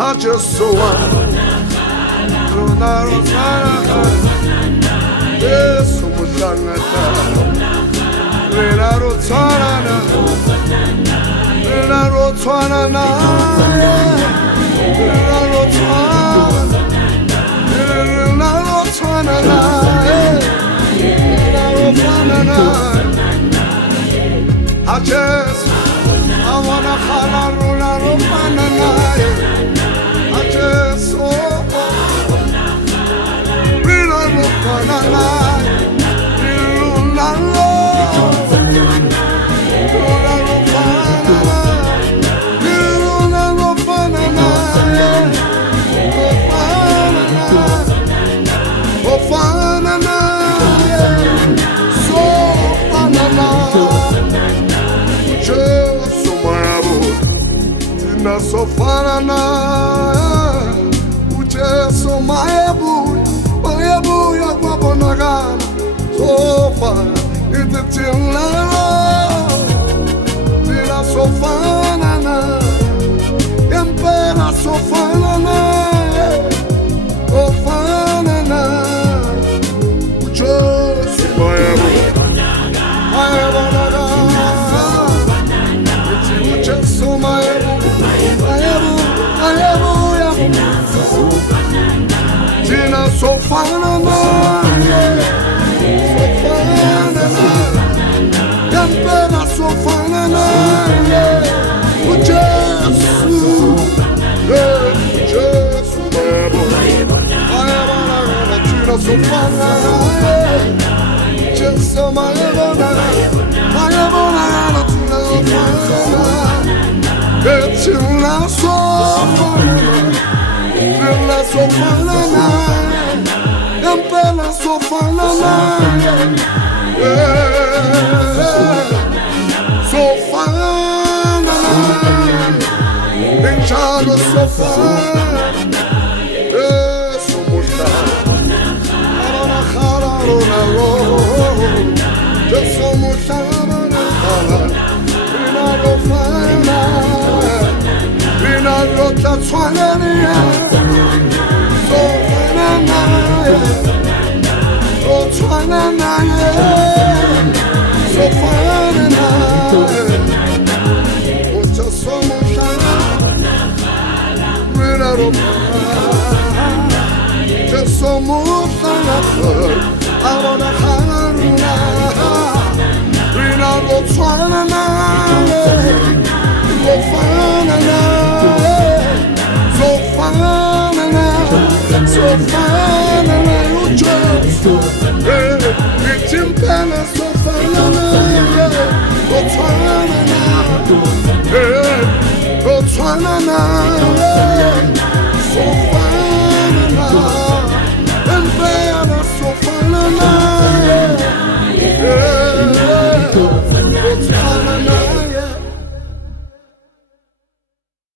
I just so want Yes, I wanna I just so far na ucheso maebu ya kwabonagana so far ititilalo tila so far na empera so far na o far na ucheso maebu ucheso maebu Tina so fine Campena so fine Jesus Tina so fine Just so my it's in la sofana, empela sofana, sofana, enchado sofana, somos la so